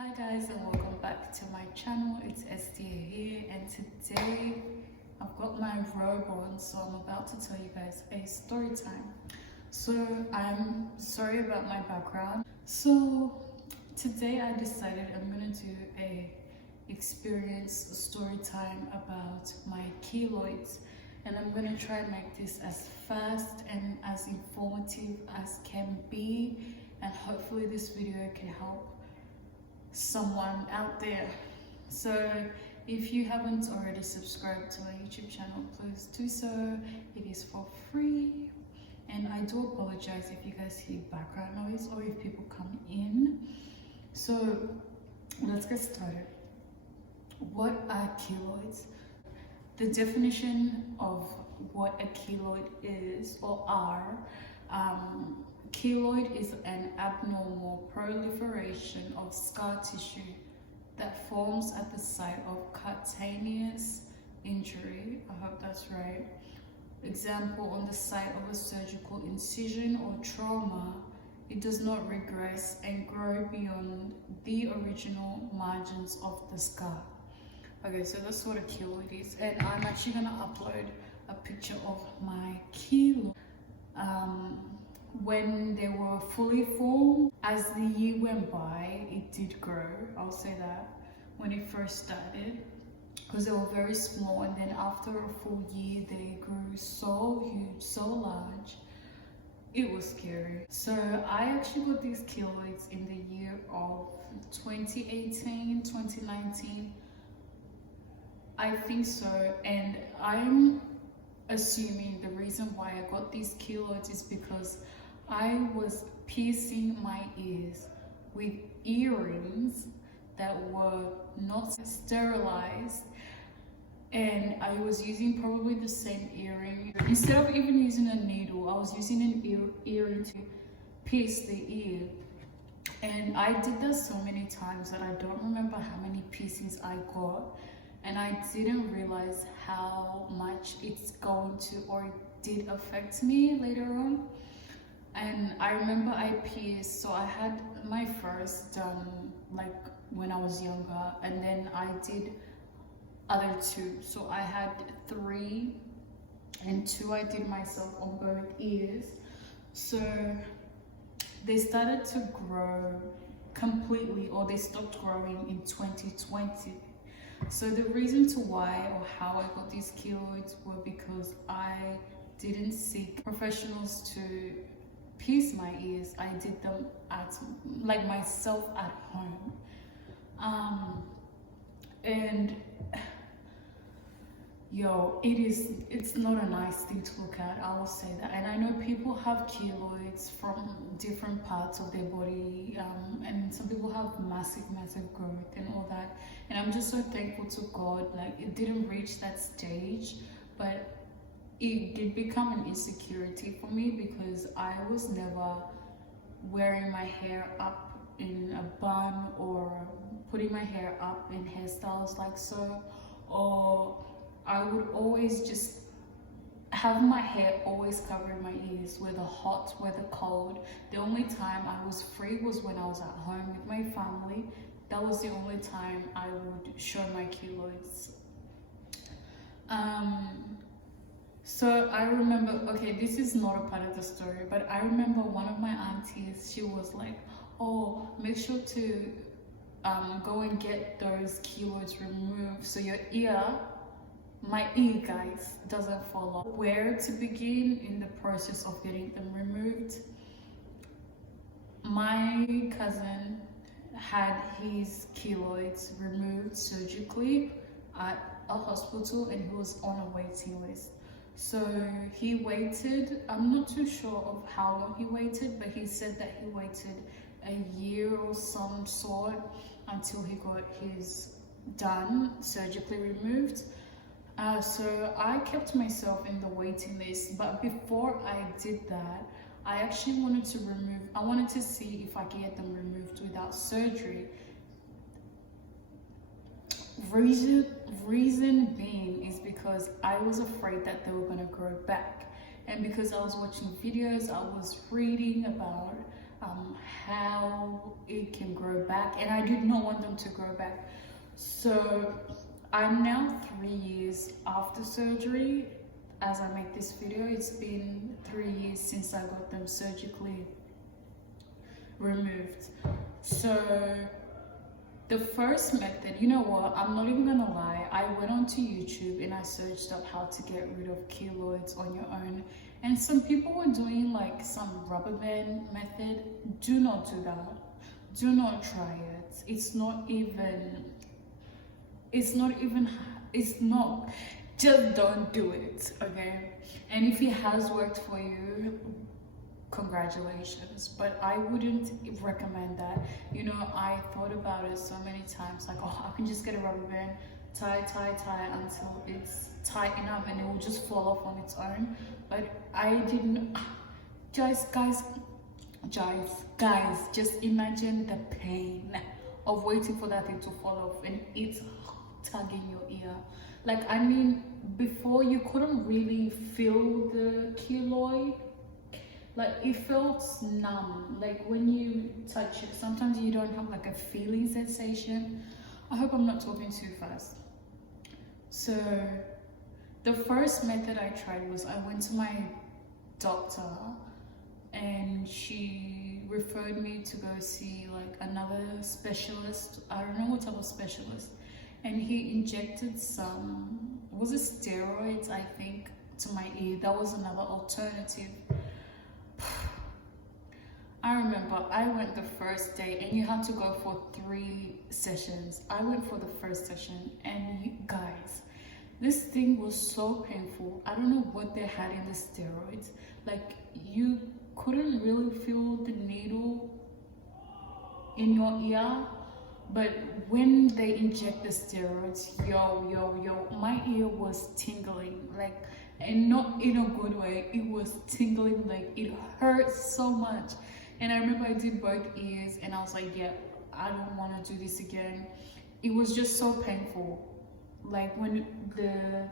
Hi guys, and welcome back to my channel. It's STA here, and today I've got my robe on, so I'm about to tell you guys a story time. So I'm sorry about my background. So today I decided I'm gonna do a experience story time about my keloids, and I'm gonna try and make this as fast and as informative as can be, and hopefully this video can help someone out there. So if you haven't already subscribed to my YouTube channel, please do so. It is for free, and I do apologize if you guys hear background noise or if people come in. So let's get started. What are keloids? The definition of what a keloid is or are, keloid is an abnormal proliferation of scar tissue that forms at the site of cutaneous injury. I hope that's right. Example, on the site of a surgical incision or trauma. It does not regress and grow beyond the original margins of the scar. Okay, so that's what a keloid is, and I'm actually gonna upload a picture of my keloid. When they were fully formed, as the year went by, it did grow. I'll say that when it first started, because they were very small, and then after a full year, they grew so huge, so large. It was scary. So I actually got these keloids in the year of 2018, 2019. I think so, and I'm assuming the reason why I got these keloids is because I was piercing my ears with earrings that were not sterilized, and I was using probably the same earring. Instead of even using a needle, I was using an earring to pierce the ear, and I did that so many times that I don't remember how many pieces I got, and I didn't realize how much it's going to, or it did affect me later on. And I remember I pierced, so I had my first done like when I was younger, and then I did other two. So I had 3, and 2 I did myself on both ears. So they started to grow completely, or they stopped growing in 2020. So the reason to why or how I got these keloids were because I didn't seek professionals to pierce my ears. I did them at myself at home, and it's not a nice thing to look at, I will say that. And I know people have keloids from different parts of their body, and some people have massive growth and all that, and I'm just so thankful to God, like it didn't reach that stage, but it did become an insecurity for me because I was never wearing my hair up in a bun or putting my hair up in hairstyles like so, or I would always just have my hair always covering my ears, whether hot, whether cold. The only time I was free was when I was at home with my family. That was the only time I would show my keloids. So I remember, okay, this is not a part of the story, but I remember one of my aunties, she was like, oh, make sure to go and get those keloids removed so your ear, my ear guys, doesn't fall off. Where to begin in the process of getting them removed? My cousin had his keloids removed surgically at a hospital, and he was on a waiting list. So he waited, I'm not too sure of how long he waited, but he said that he waited a year or some sort until he got his done, surgically removed. So I kept myself in the waiting list, but before I did that, I actually wanted to see if I could get them removed without surgery. Reason being is because I was afraid that they were going to grow back, and because I was watching videos, I was reading about how it can grow back, and I did not want them to grow back. So I'm now 3 years after surgery. As I make this video, it's been 3 years since I got them surgically removed. So the first method, you know what, I'm not even gonna lie, I went onto YouTube and I searched up how to get rid of keloids on your own, and some people were doing like some rubber band method. Do not do that. Do not try it. It's not, just don't do it, okay? And if it has worked for you, congratulations, but I wouldn't recommend that. You know, I thought about it so many times, like, oh, I can just get a rubber band, tie until it's tight enough and it will just fall off on its own. But I didn't. Guys, just imagine the pain of waiting for that thing to fall off and it's tugging your ear. Like, I mean, before you couldn't really feel the keloid. Like, it felt numb. Like when you touch it, sometimes you don't have like a feeling sensation. I hope I'm not talking too fast. So the first method I tried was I went to my doctor and she referred me to go see like another specialist. I don't know what type of specialist. And he injected some, was it steroids, I think, to my ear. That was another alternative. I remember I went the first day and you had to go for 3 sessions. I went for the first session and you guys, this thing was so painful. I don't know what they had in the steroids. Like, you couldn't really feel the needle in your ear, but when they inject the steroids, yo, my ear was tingling, like, and not in a good way. It was tingling, like it hurt so much. And I remember I did both ears and I was like, yeah, I don't want to do this again. It was just so painful. Like when the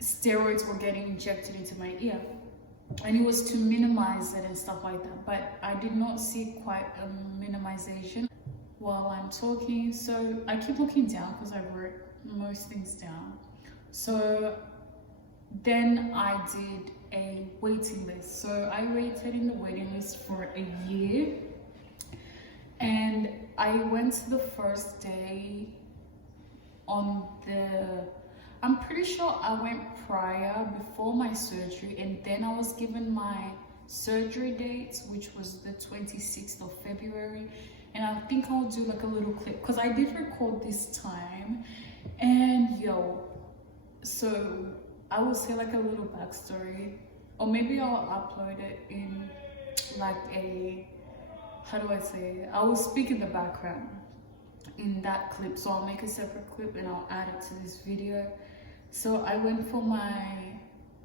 steroids were getting injected into my ear, and it was to minimize it and stuff like that, but I did not see quite a minimization while I'm talking. So I keep looking down because I wrote most things down. So then I did a waiting list. So I waited in the waiting list for a year, and I went the first day on the, I'm pretty sure I went prior, before my surgery, and then I was given my surgery date, which was the 26th of February. And I think I'll do like a little clip because I did record this time. And yo, so I will say like a little backstory, or maybe I'll upload it in like a, how do I say it? I will speak in the background in that clip. So I'll make a separate clip and I'll add it to this video. So I went for my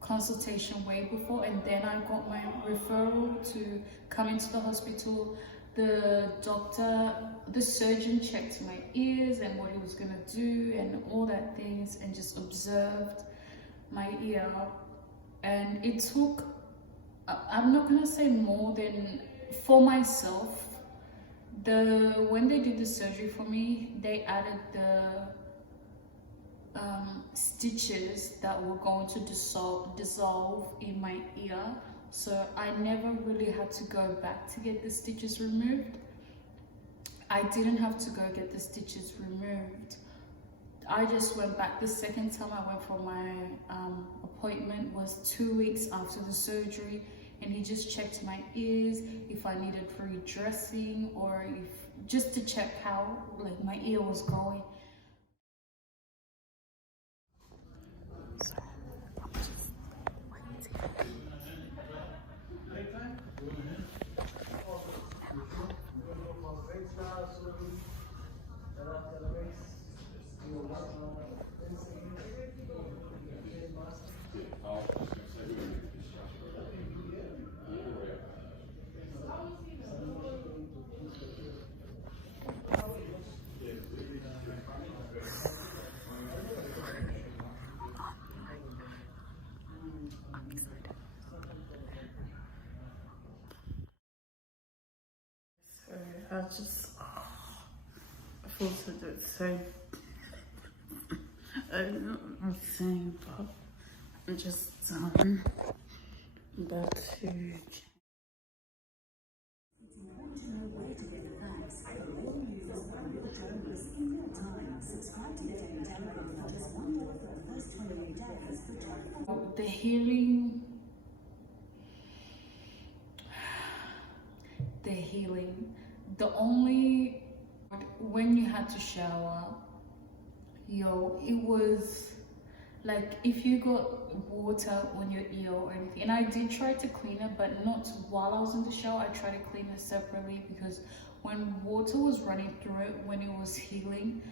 consultation way before, and then I got my referral to come into the hospital. The doctor, the surgeon checked my ears and what he was gonna do and all that things, and just observed my ear. And it took, I'm not gonna say more than, for myself, when they did the surgery for me, they added the stitches that were going to dissolve in my ear. So I never really had to go back to get the stitches removed. I didn't have to go get the stitches removed. I just went back. The second time I went for my appointment was 2 weeks after the surgery, and he just checked my ears, if I needed redressing, or if just to check how like my ear was going. So I'm just waiting. just I feel so good. So I don't know what I'm saying, but I'm just about to. The healing, the only, when you had to shower, yo, it was like if you got water on your ear or anything, and I did try to clean it, but not while I was in the shower. I tried to clean it separately, because when water was running through it, when it was healing,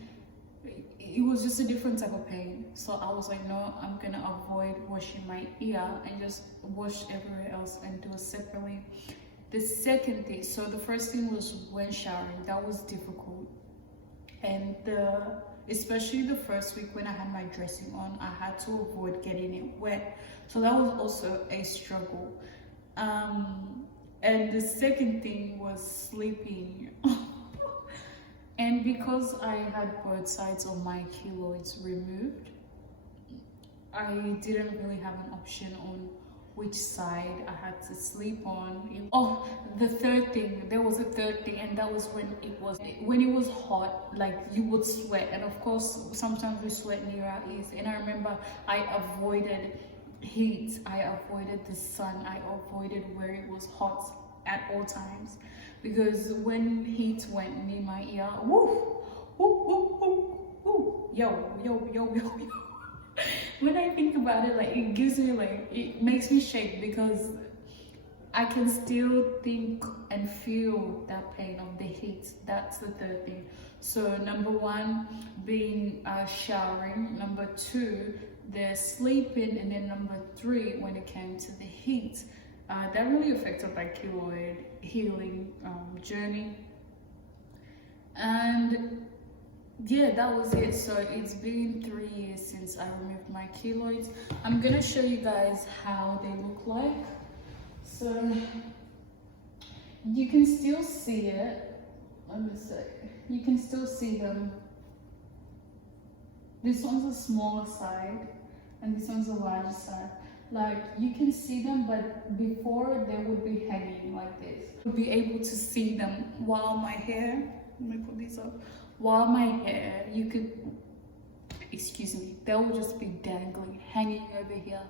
it was just a different type of pain. So I was like, no, I'm gonna avoid washing my ear and just wash everywhere else and do it separately. The second thing, so the first thing was when showering, that was difficult. And especially the first week when I had my dressing on, I had to avoid getting it wet. So that was also a struggle. And the second thing was sleeping. And because I had both sides of my keloids removed, I didn't really have an option on which side I had to sleep on. Oh, the third thing, there was a third thing, and that was when it was hot, like you would sweat, and of course sometimes we sweat near our ears. And I remember I avoided heat, I avoided the sun, I avoided where it was hot at all times, because when heat went near my ear, woo, woo, woo, woo, woo, yo. When I think about it, like, it gives me, like, it makes me shake, because I can still think and feel that pain of the heat. That's the third thing. So number one being showering, number two the sleeping, and then number three when it came to the heat. That really affected my keloid healing journey. And yeah, that was it. So it's been 3 years since I removed my keloids. I'm gonna show you guys how they look like. So you can still see it. Let me see. You can still see them. This one's a smaller side and this one's a larger side. Like, you can see them, but before they would be hanging like this. You'll be able to see them while my hair, let me put these up. While my hair, you could, excuse me, they will just be dangling, hanging over here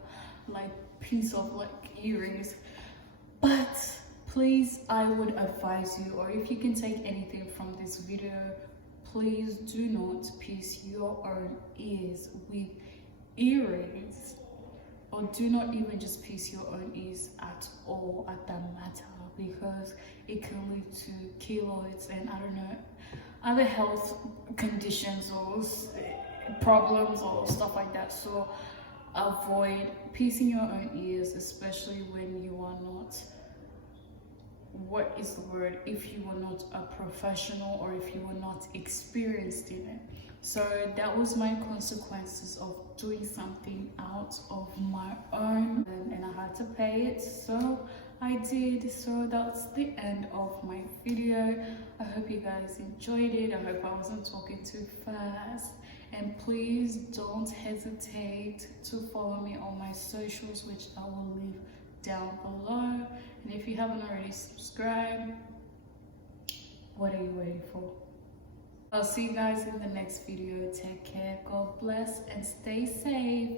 like piece of like earrings. But please, I would advise you, or if you can take anything from this video, please do not pierce your own ears with earrings, or do not even just pierce your own ears at all at that matter, because it can lead to keloids and I don't know, other health conditions or problems or stuff like that. So avoid piercing your own ears, especially when you are not, what is the word, if you are not a professional or if you are not experienced in it. So that was my consequences of doing something out of my own, and I had to pay it, so I did. So that's the end of my video. I hope you guys enjoyed it. I hope I wasn't talking too fast, and please don't hesitate to follow me on my socials, which I will leave down below. And if you haven't already subscribed, what are you waiting for? I'll see you guys in the next video. Take care, God bless, and stay safe.